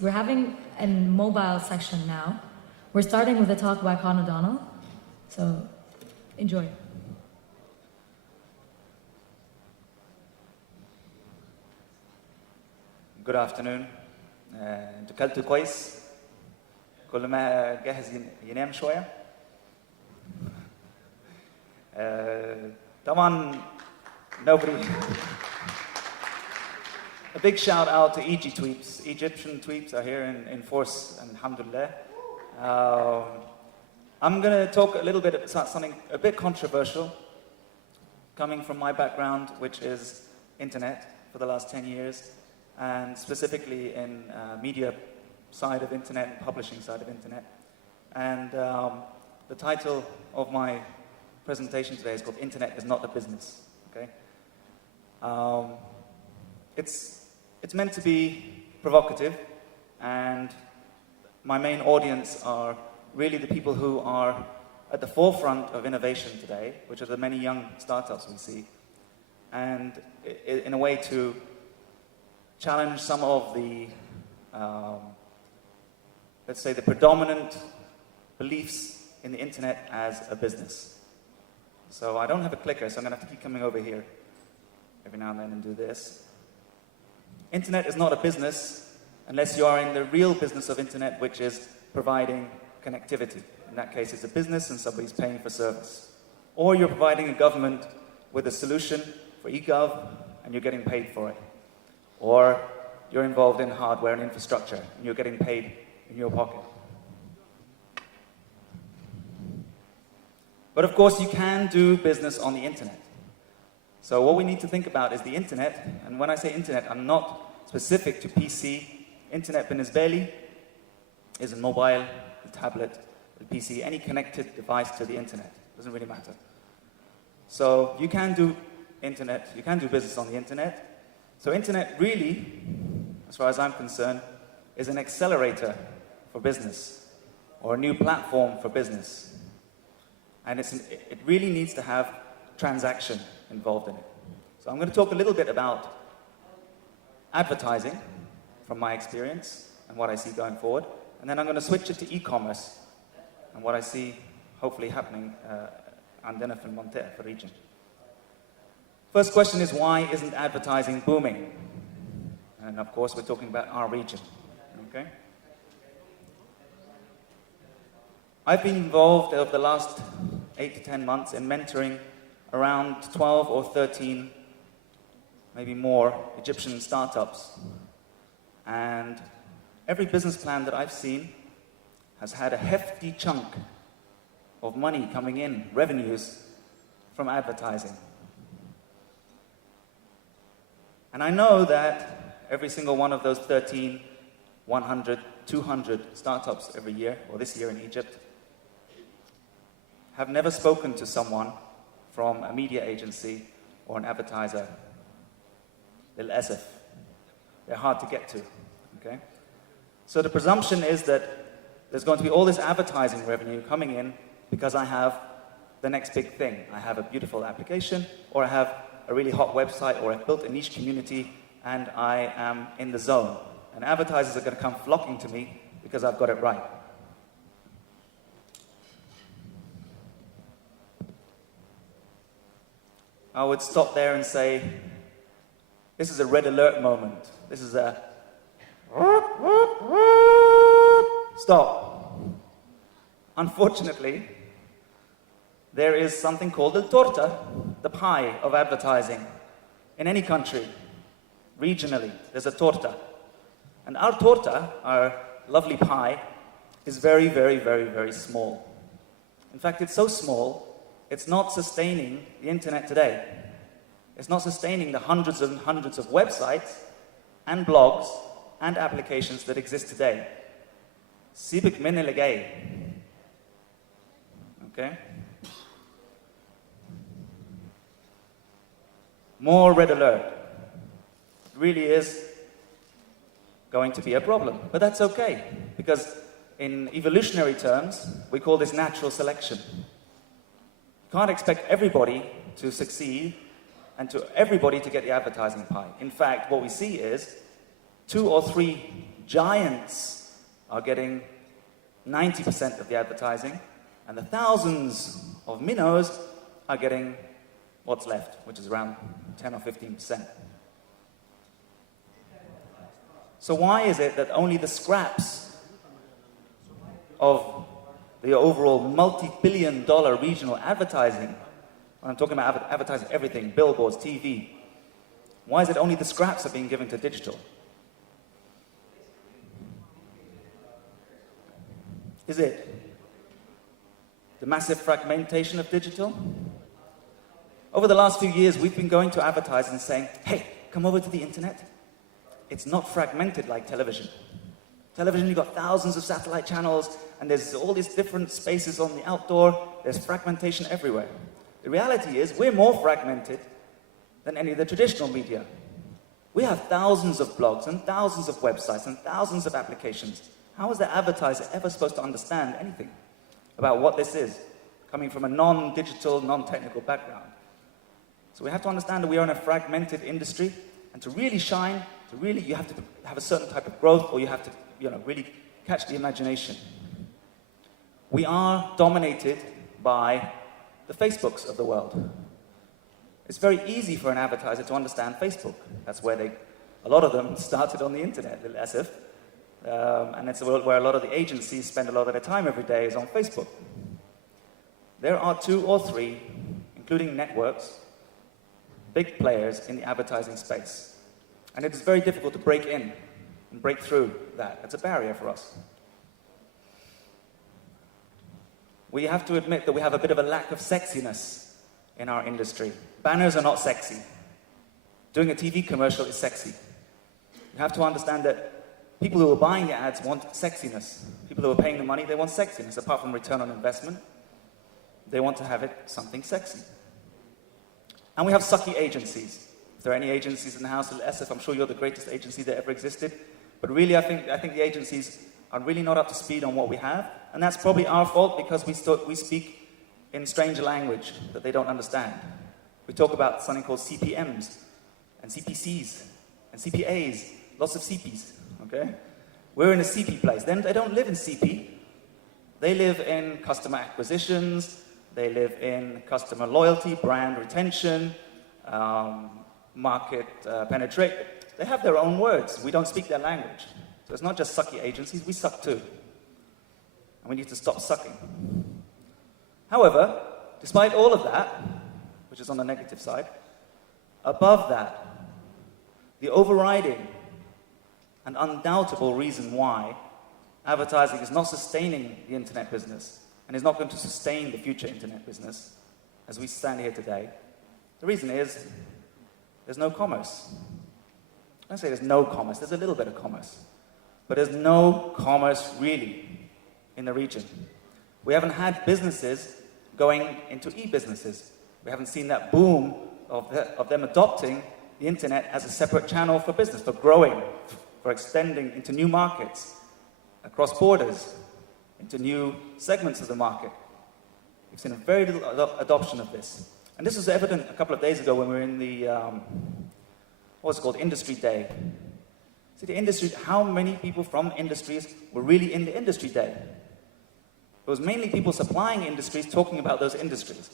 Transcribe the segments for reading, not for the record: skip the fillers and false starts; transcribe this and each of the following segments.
We're having a mobile section now. We're starting with a talk by Con O'Donnell, so enjoy. Good afternoon. انتوا كلتوا كويس؟ كل ما جاهز ينام شوية؟ طبعا nobody. A big shout out to EG-Tweeps. Egyptian tweeps are here in force, alhamdulillah. I'm going to talk a little bit about something a bit controversial, coming from my background, which is internet for the last 10 years, and specifically in media side of internet and publishing side of internet. And the title of my presentation today is called Internet is Not a Business. Okay? It's meant to be provocative, and my main audience are really the people who are at the forefront of innovation today, which are the many young startups we see, and in a way to challenge some of the, let's say, the predominant beliefs in the internet as a business. So I don't have a clicker, so I'm going to have to keep coming over here every now and then and do this. Internet is not a business unless you are in the real business of internet, which is providing connectivity. In that case, it's a business and somebody's paying for service. Or you're providing a government with a solution for eGov and you're getting paid for it. Or you're involved in hardware and infrastructure and you're getting paid in your pocket. But of course, you can do business on the internet. So what we need to think about is the internet, and when I say internet, I'm not specific to PC. Internet بالنسبة is a mobile, a tablet, a PC, any connected device to the internet. Doesn't really matter. So you can do internet, you can do business on the internet. So internet really, as far as I'm concerned, is an accelerator for business, or a new platform for business. And it really needs to have transaction involved in it. So I'm going to talk a little bit about advertising from my experience and what I see going forward. And then I'm going to switch it to e-commerce and what I see hopefully happening عندنا في المنطقة في region. First question is, why isn't advertising booming? And of course, we're talking about our region. Okay? I've been involved over the last 8 to 10 months in mentoring around 12 or 13, maybe more, Egyptian startups. And every business plan that I've seen has had a hefty chunk of money coming in, revenues, from advertising. And I know that every single one of those 13, 100, 200 startups every year, or this year in Egypt, have never spoken to someone from a media agency or an advertiser. للأسف. They're hard to get to, okay? So the presumption is that there's going to be all this advertising revenue coming in because I have the next big thing. I have a beautiful application, or I have a really hot website, or I've built a niche community, and I am in the zone. And advertisers are going to come flocking to me because I've got it right. I would stop there and say, this is a red alert moment. This is a stop. Unfortunately, there is something called the torta, the pie of advertising. In any country, regionally, there's a torta. And our torta, our lovely pie, is very, very, very, very small. In fact, it's so small, it's not sustaining the internet today. It's not sustaining the hundreds and hundreds of websites and blogs and applications that exist today. Sibik min ilagay. Okay? More red alert. It really is going to be a problem. But that's okay, because in evolutionary terms, we call this natural selection. You can't expect everybody to succeed and to everybody to get the advertising pie. In fact, what we see is 2 or 3 giants are getting 90% of the advertising, and the thousands of minnows are getting what's left, which is around 10 or 15%. So why is it that only the scraps of the overall multi-billion-dollar regional advertising, when I'm talking about advertising everything, billboards, TV, why is it only the scraps are being given to digital? Is it the massive fragmentation of digital? Over the last few years, we've been going to advertisers and saying, hey, come over to the internet. It's not fragmented like television. Television, you've got thousands of satellite channels, and there's all these different spaces on the outdoor. There's fragmentation everywhere. The reality is, we're more fragmented than any of the traditional media. We have thousands of blogs and thousands of websites and thousands of applications. How is the advertiser ever supposed to understand anything about what this is, coming from a non-digital, non-technical background? So we have to understand that we are in a fragmented industry, and to really shine, you have to have a certain type of growth, or you have to, really catch the imagination. We are dominated by the Facebooks of the world. It's very easy for an advertiser to understand Facebook. That's where a lot of them started on the internet, as if. And it's where a lot of the agencies spend a lot of their time every day is on Facebook. There are 2 or 3, including networks, big players in the advertising space. And it is very difficult to break in and break through that. It's a barrier for us. We have to admit that we have a bit of a lack of sexiness in our industry. Banners are not sexy. Doing a TV commercial is sexy. You have to understand that people who are buying the ads want sexiness. People who are paying the money, they want sexiness. Apart from return on investment, they want to have it something sexy. And we have sucky agencies. If there are any agencies in the house at SF, I'm sure you're the greatest agency that ever existed. But really, I think the agencies are really not up to speed on what we have. And that's probably our fault, because we speak in strange language that they don't understand. We talk about something called CPMs, and CPCs, and CPAs, lots of CPs, okay? We're in a CP place. Then they don't live in CP. They live in customer acquisitions, they live in customer loyalty, brand retention, market penetration. They have their own words. We don't speak their language. So it's not just sucky agencies, we suck too. And we need to stop sucking. However, despite all of that, which is on the negative side, above that, the overriding and undoubtable reason why advertising is not sustaining the internet business and is not going to sustain the future internet business as we stand here today, the reason is there's no commerce. I don't say there's no commerce, there's a little bit of commerce. But there's no commerce really in the region. We haven't had businesses going into e-businesses. We haven't seen that boom of them adopting the internet as a separate channel for business, for growing, for extending into new markets, across borders, into new segments of the market. We've seen a very little adoption of this. And this was evident a couple of days ago when we were in the, what's it called, Industry Day. So the industry, how many people from industries were really in the Industry Day? It was mainly people supplying industries talking about those industries.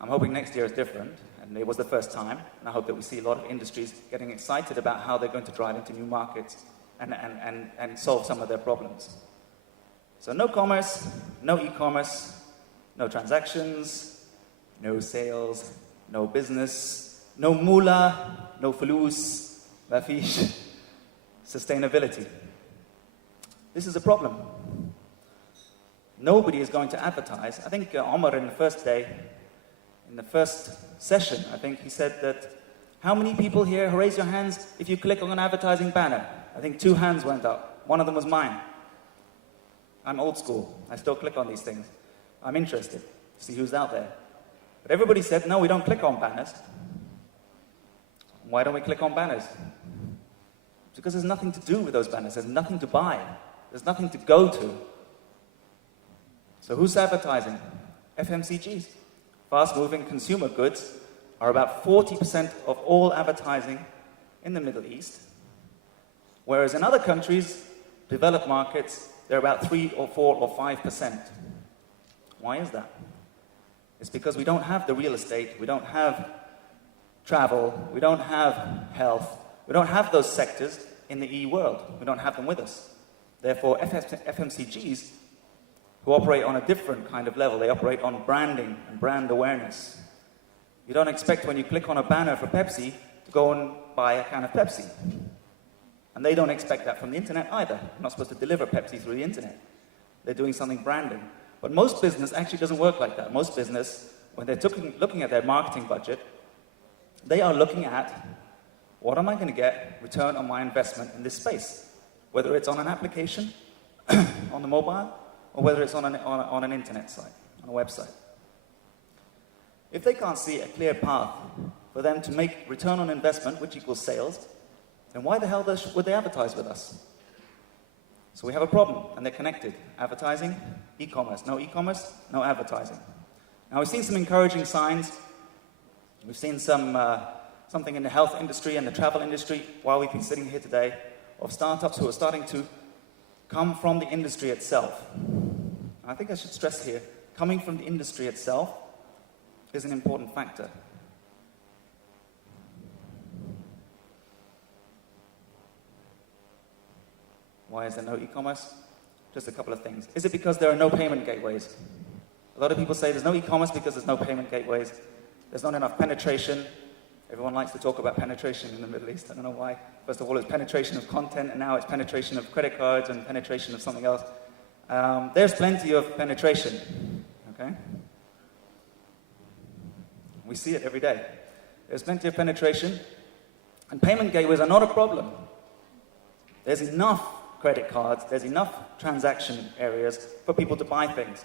I'm hoping next year is different, and it was the first time, and I hope that we see a lot of industries getting excited about how they're going to drive into new markets and solve some of their problems. So no commerce, no e-commerce, no transactions, no sales, no business, no moolah, no fulus, mafish, sustainability. This is a problem. Nobody is going to advertise. I think Omar in the first day, in the first session, I think he said that, how many people here, raise your hands if you click on an advertising banner? I think 2 hands went up. One of them was mine. I'm old school. I still click on these things. I'm interested to see who's out there. But everybody said, no, we don't click on banners. Why don't we click on banners? Because there's nothing to do with those banners. There's nothing to buy. There's nothing to go to. So who's advertising? FMCGs. Fast-moving consumer goods are about 40% of all advertising in the Middle East. Whereas in other countries, developed markets, they're about 3 or 4 or 5%. Why is that? It's because we don't have the real estate, we don't have travel, we don't have health, we don't have those sectors in the E world. We don't have them with us. Therefore, FMCGs, who operate on a different kind of level, they operate on branding and brand awareness. You don't expect when you click on a banner for Pepsi to go and buy a can of Pepsi. And they don't expect that from the internet either. You're not supposed to deliver Pepsi through the internet. They're doing something branding. But most business actually doesn't work like that. Most business, when they're looking at their marketing budget, they are looking at, what am I going to get return on my investment in this space? Whether it's on an application, on the mobile, or whether it's on an internet site, on a website. If they can't see a clear path for them to make return on investment, which equals sales, then why the hell would they advertise with us? So we have a problem, and they're connected. Advertising, e-commerce. No e-commerce, no advertising. Now we've seen some encouraging signs. We've seen something in the health industry and the travel industry, while we've been sitting here today, of startups who are starting to come from the industry itself. And I think I should stress here, coming from the industry itself is an important factor. Why is there no e-commerce? Just a couple of things. Is it because there are no payment gateways? A lot of people say there's no e-commerce because there's no payment gateways. There's not enough penetration. Everyone likes to talk about penetration in the Middle East. I don't know why. First of all, it's penetration of content, and now it's penetration of credit cards and penetration of something else. There's plenty of penetration, okay? We see it every day. There's plenty of penetration, and payment gateways are not a problem. There's enough credit cards, there's enough transaction areas for people to buy things.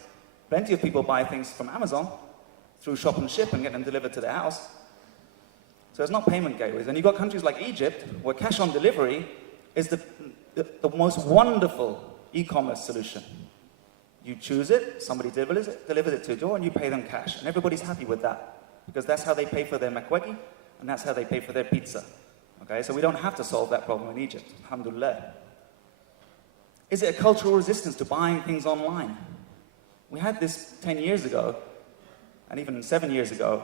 Plenty of people buy things from Amazon through Shop and Ship and get them delivered to their house. So it's not payment gateways. And you've got countries like Egypt, where cash on delivery is the most wonderful e-commerce solution. You choose it, somebody delivers it to your door, and you pay them cash. And everybody's happy with that, because that's how they pay for their makweki, and that's how they pay for their pizza. Okay, so we don't have to solve that problem in Egypt, alhamdulillah. Is it a cultural resistance to buying things online? We had this 10 years ago, and even 7 years ago,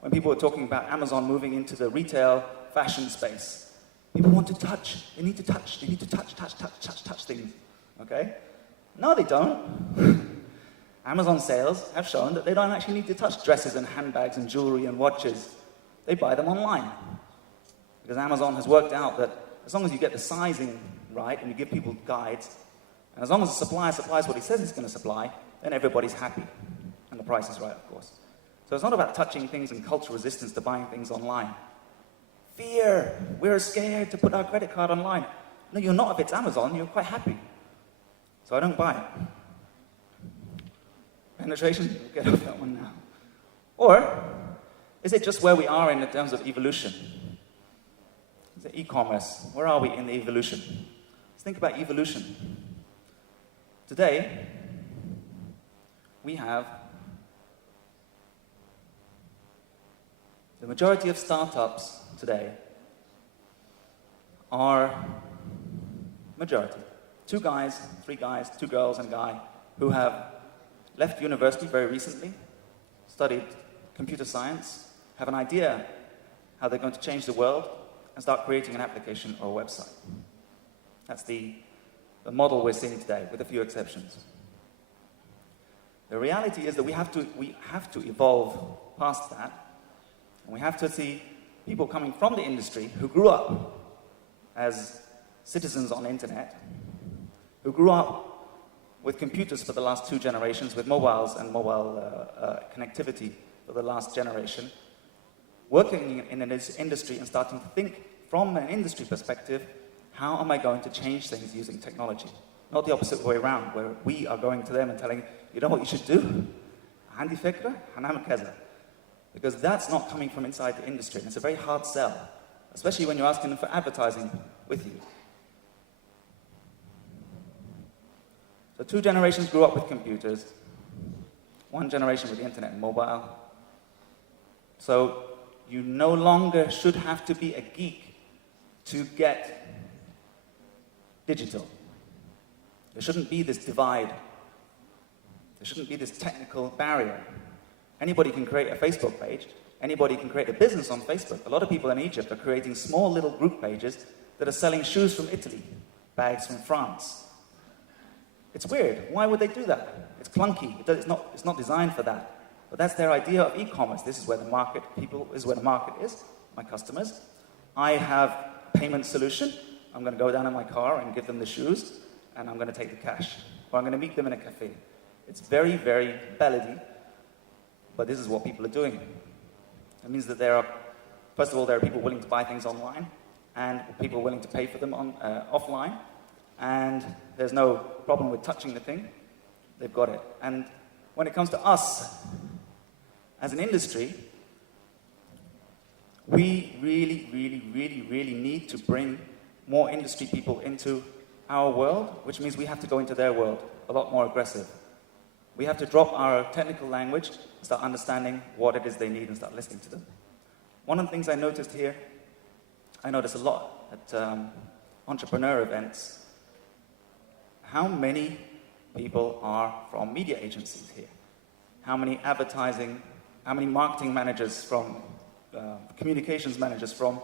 when people were talking about Amazon moving into the retail fashion space. People want to touch. They need to touch. They need to touch things. Okay? No, they don't. Amazon sales have shown that they don't actually need to touch dresses and handbags and jewelry and watches. They buy them online. Because Amazon has worked out that as long as you get the sizing right and you give people guides, and as long as the supplier supplies what he says he's going to supply, then everybody's happy. And the price is right, of course. So it's not about touching things and cultural resistance to buying things online. Fear. We're scared to put our credit card online. No, you're not if it's Amazon. You're quite happy. So I don't buy it. Penetration? We'll get off that one now. Or is it just where we are in terms of evolution? Is it e-commerce? Where are we in the evolution? Let's think about evolution. Today, we have the majority of startups today are majority. 2 guys, 3 guys, 2 girls and a guy who have left university very recently, studied computer science, have an idea how they're going to change the world, and start creating an application or a website. That's the model we're seeing today, with a few exceptions. The reality is that we have to evolve past that, and we have to see people coming from the industry who grew up as citizens on the internet, who grew up with computers for the last 2 generations, with mobiles and mobile connectivity for the last generation, working in an industry and starting to think from an industry perspective, how am I going to change things using technology? Not the opposite way around, where we are going to them and telling, you know what you should do? عندي فكرة هنعمل كذا. Because that's not coming from inside the industry, and it's a very hard sell, especially when you're asking them for advertising with you. So 2 generations grew up with computers, 1 generation with the internet and mobile. So you no longer should have to be a geek to get digital. There shouldn't be this divide. There shouldn't be this technical barrier. Anybody can create a Facebook page. Anybody can create a business on Facebook. A lot of people in Egypt are creating small little group pages that are selling shoes from Italy, bags from France. It's weird. Why would they do that? It's clunky. It's not designed for that. But that's their idea of e-commerce. This is where the market is, my customers. I have a payment solution. I'm going to go down in my car and give them the shoes, and I'm going to take the cash. Or I'm going to meet them in a cafe. It's very, very ballady, but this is what people are doing. It means that first of all, there are people willing to buy things online, and people willing to pay for them offline, and there's no problem with touching the thing. They've got it. And when it comes to us, as an industry, we really, really, really, really need to bring more industry people into our world, which means we have to go into their world a lot more aggressive. We have to drop our technical language, start understanding what it is they need, and start listening to them. One of the things I noticed here, I notice a lot at entrepreneur events, how many people are from media agencies here? How many marketing managers from, communications managers from,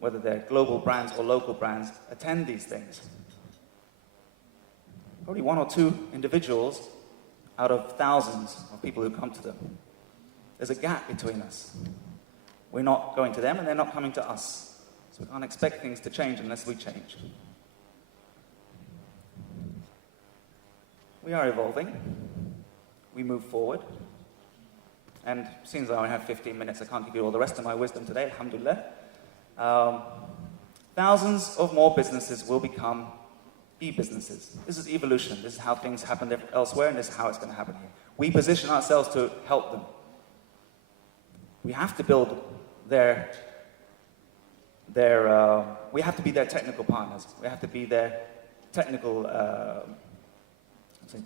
whether they're global brands or local brands, attend these things? Probably one or two individuals out of thousands of people who come to them. There's a gap between us. We're not going to them and they're not coming to us. So we can't expect things to change unless we change. We are evolving. We move forward. And seeing as I only have 15 minutes, I can't give you all the rest of my wisdom today, alhamdulillah. Thousands of more businesses will become e-businesses. This is evolution. This is how things happen elsewhere, and this is how it's going to happen here. We position ourselves to help them. We have to build we have to be their technical partners. We have to be their technical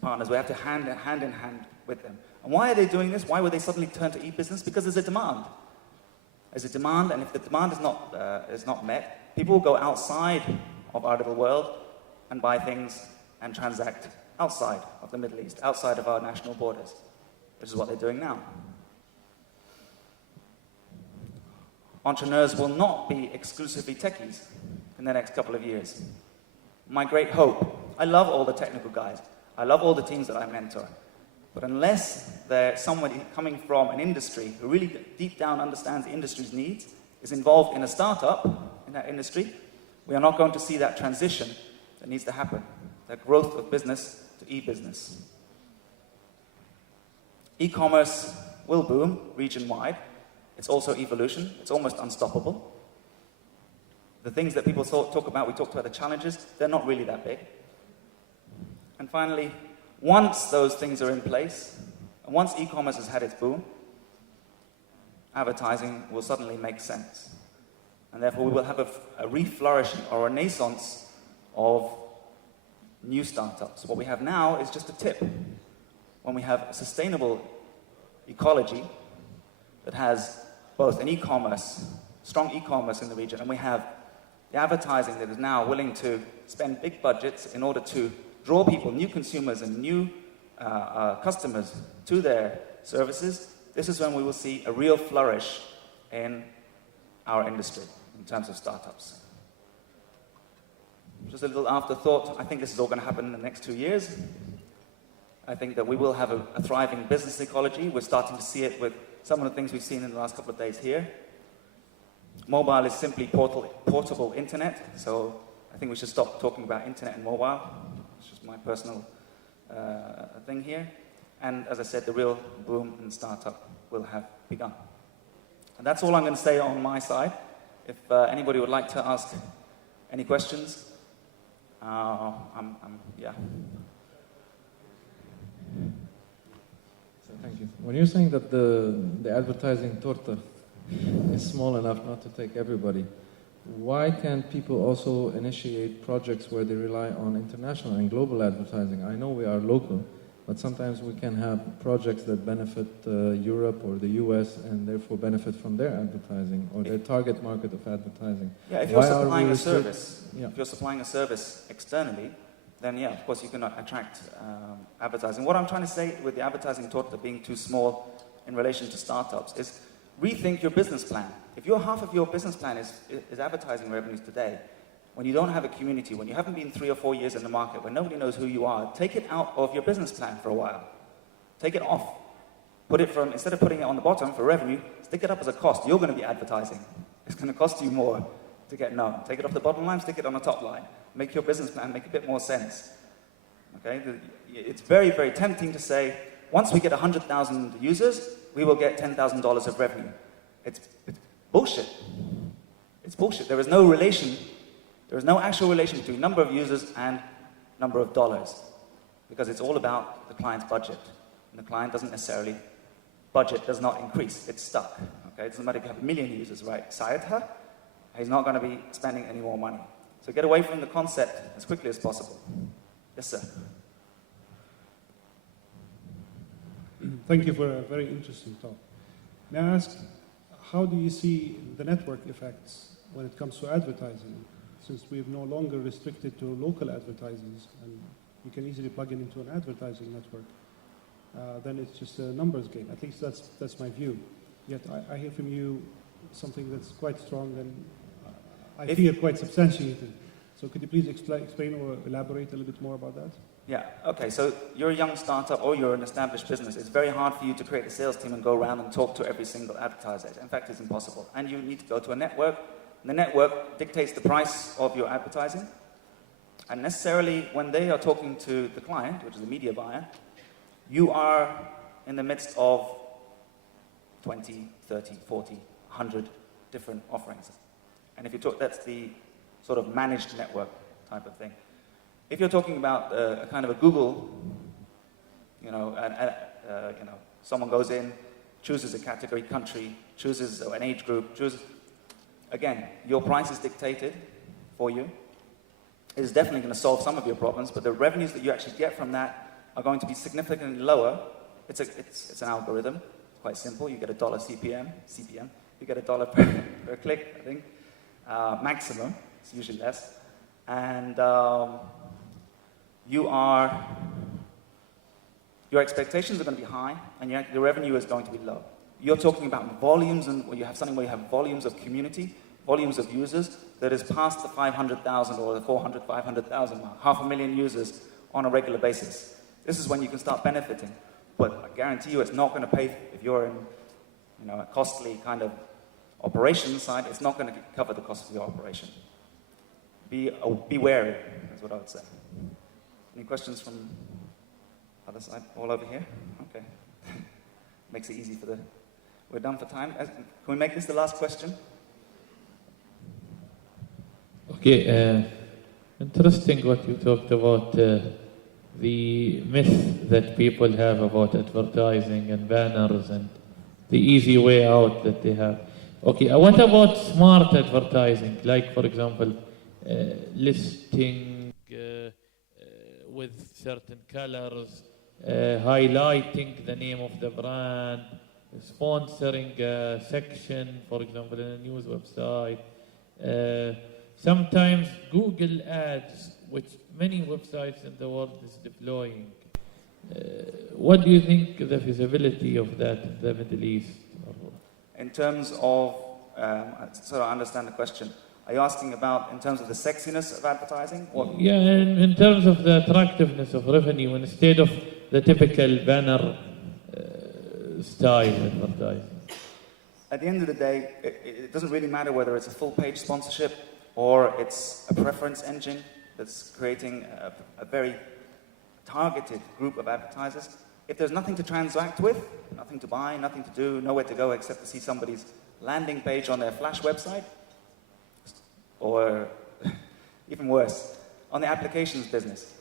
partners. We have to hand in hand with them. And why are they doing this? Why would they suddenly turn to e-business? Because there's a demand. There's a demand, and if the demand is not met, people will go outside of our little world and buy things and transact outside of the Middle East, outside of our national borders, which is what they're doing now. Entrepreneurs will not be exclusively techies in the next couple of years. My great hope, I love all the technical guys. I love all the teams that I mentor. But unless there's somebody coming from an industry who really deep down understands the industry's needs, is involved in a startup in that industry, we are not going to see that transition that needs to happen, that growth of business to e-business. E-commerce will boom region-wide. It's also evolution. It's almost unstoppable. The things that people talk about, we talked about the challenges, they're not really that big. And finally, once those things are in place, and once e-commerce has had its boom, advertising will suddenly make sense. And therefore we will have a re-flourishing or a renaissance of new startups. What we have now is just a tip. When we have a sustainable ecology that has both an e-commerce, strong e-commerce in the region, and we have the advertising that is now willing to spend big budgets in order to draw people, new consumers and new customers to their services, this is when we will see a real flourish in our industry in terms of startups. Just a little afterthought, I think this is all going to happen in the next 2 years. I think that we will have a thriving business ecology. We're starting to see it with some of the things we've seen in the last couple of days here. Mobile is simply portable internet, so I think we should stop talking about internet and mobile. It's just my personal thing here. And as I said, the real boom in startup will have begun. And that's all I'm going to say on my side. If anybody would like to ask any questions, yeah. So thank you. When you're saying that the advertising torta is small enough not to take everybody, why can't people also initiate projects where they rely on international and global advertising? I know we are local, But sometimes we can have projects that benefit Europe or the US and therefore benefit from their advertising or their target market of advertising. Yeah, if you're Why are supplying we a restrict- service, Yeah. if you're supplying a service externally, then yeah, of course you can attract advertising. What I'm trying to say with the advertising torta being too small in relation to startups is rethink your business plan. If half of your business plan is advertising revenues today, when you don't have a community, when you haven't been 3 or 4 years in the market, when nobody knows who you are, take it out of your business plan for a while. Take it off. Instead of putting it on the bottom for revenue, stick it up as a cost. You're going to be advertising. It's going to cost you more to get known. Take it off the bottom line, stick it on the top line. Make your business plan make a bit more sense. Okay? It's very, very tempting to say, once we get 100,000 users, we will get $10,000 of revenue. It's bullshit. It's bullshit. There is no relation. There is no actual relation between number of users and number of dollars, because it's all about the client's budget. And the client doesn't necessarily, budget does not increase. It's stuck. Okay? It doesn't matter if you have 1 million users, right? Sayedha, he's not going to be spending any more money. So get away from the concept as quickly as possible. Yes, sir. Thank you for a very interesting talk. May I ask, how do you see the network effects when it comes to advertising? Since we've no longer restricted to local advertisers and you can easily plug it into an advertising network, then it's just a numbers game. At least that's my view. Yet I hear from you something that's quite strong and I feel quite substantiated. So could you please explain or elaborate a little bit more about that? Yeah, okay, so you're a young startup or you're an established business. It's very hard for you to create a sales team and go around and talk to every single advertiser. In fact, it's impossible. And you need to go to a network. And the network dictates the price of your advertising. And necessarily, when they are talking to the client, which is the media buyer, you are in the midst of 20, 30, 40, 100 different offerings. And if you talk, that's the sort of managed network type of thing. If you're talking about a kind of a Google, someone goes in, chooses a category, country, chooses an age group, again, your price is dictated for you. It is definitely going to solve some of your problems, but the revenues that you actually get from that are going to be significantly lower. It's an algorithm. It's quite simple. You get $1 CPM. You get $1 per click, I think, maximum. It's usually less. And your expectations are going to be high, and your revenue is going to be low. You're talking about volumes, and you have something where you have volumes of community, volumes of users that is past the 500,000 or the 400, 500,000 mark, 500,000 users on a regular basis. This is when you can start benefiting. But I guarantee you it's not going to pay, if you're in a costly kind of operation side, it's not going to cover the cost of your operation. Be wary, is what I would say. Any questions from the other side? All over here? Okay. Makes it easy for the... We're done for time. Can we make this the last question? Okay, interesting what you talked about, the myth that people have about advertising and banners and the easy way out that they have. Okay, what about smart advertising? Like, for example, listing with certain colors, highlighting the name of the brand, sponsoring a section, for example, in a news website. Sometimes Google Ads, which many websites in the world is deploying. What do you think the feasibility of that in the Middle East? In terms of, so I understand the question. Are you asking about in terms of the sexiness of advertising? What? Yeah, in terms of the attractiveness of revenue instead of the typical banner style advertising. At the end of the day, it doesn't really matter whether it's a full-page sponsorship or it's a preference engine that's creating a very targeted group of advertisers. If there's nothing to transact with, nothing to buy, nothing to do, nowhere to go except to see somebody's landing page on their Flash website, or even worse, on the applications business.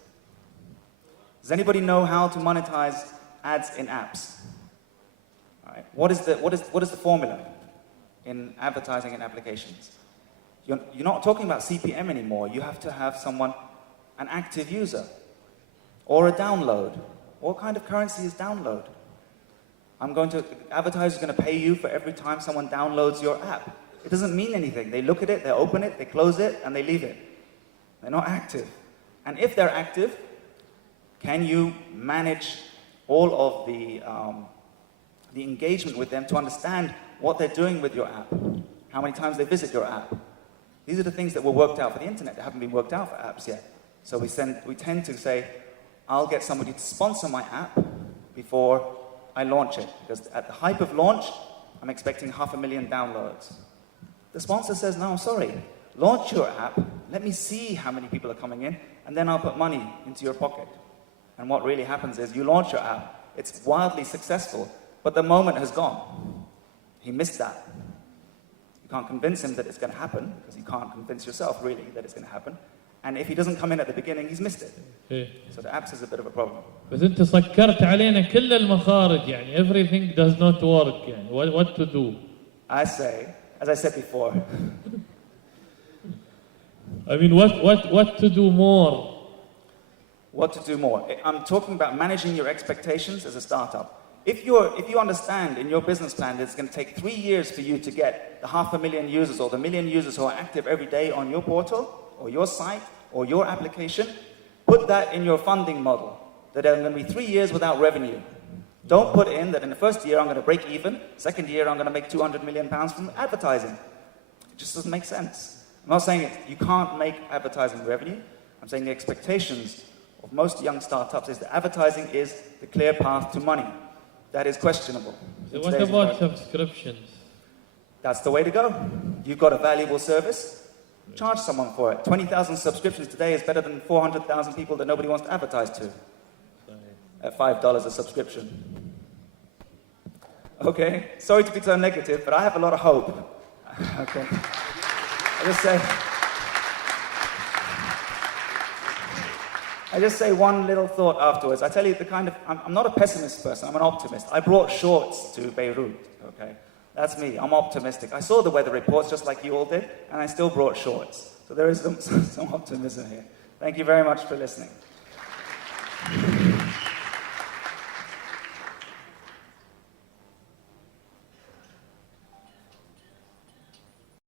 Does anybody know how to monetize ads in apps? All right. What is the formula in advertising and applications? You're not talking about CPM anymore. You have to have someone, an active user, or a download, What kind of currency is download? Advertisers are going to pay you for every time someone downloads your app. It doesn't mean anything. They look at it, they open it, they close it, and they leave it. They're not active. And if they're active, can you manage all of the engagement with them to understand what they're doing with your app? How many times they visit your app? These are the things that were worked out for the internet that haven't been worked out for apps yet. So we tend to say, I'll get somebody to sponsor my app before I launch it. Because at the hype of launch, I'm expecting 500,000 downloads. The sponsor says, no, I'm sorry. Launch your app, let me see how many people are coming in, and then I'll put money into your pocket. And what really happens is you launch your app, it's wildly successful, but the moment has gone. He missed that. You can't convince him that it's going to happen, because you can't convince yourself, really, that it's going to happen. And if he doesn't come in at the beginning, he's missed it. إيه. So the apps is a bit of a problem. بس أنت سكرت علينا كل المخارج يعني everything does not work يعني what to do? I say, as I said before, I mean what to do more? what to do more. I'm talking about managing your expectations as a startup. If you understand in your business plan that it's going to take 3 years for you to get the 500,000 users or the 1 million users who are active every day on your portal or your site or your application, put that in your funding model, that there are going to be 3 years without revenue. Don't put in that in the first year I'm going to break even, second year I'm going to make 200 million pounds from advertising. It just doesn't make sense. I'm not saying you can't make advertising revenue. I'm saying the expectations of most young startups is that advertising is the clear path to money. That is questionable. So what about subscriptions? That's the way to go. You've got a valuable service, charge someone for it. 20,000 subscriptions today is better than 400,000 people that nobody wants to advertise to at $5 a subscription. Okay, sorry to be so negative, but I have a lot of hope. Okay, I just say one little thought afterwards. I tell you I'm not a pessimist person, I'm an optimist. I brought shorts to Beirut, okay? That's me, I'm optimistic. I saw the weather reports just like you all did, and I still brought shorts. So there is some optimism here. Thank you very much for listening.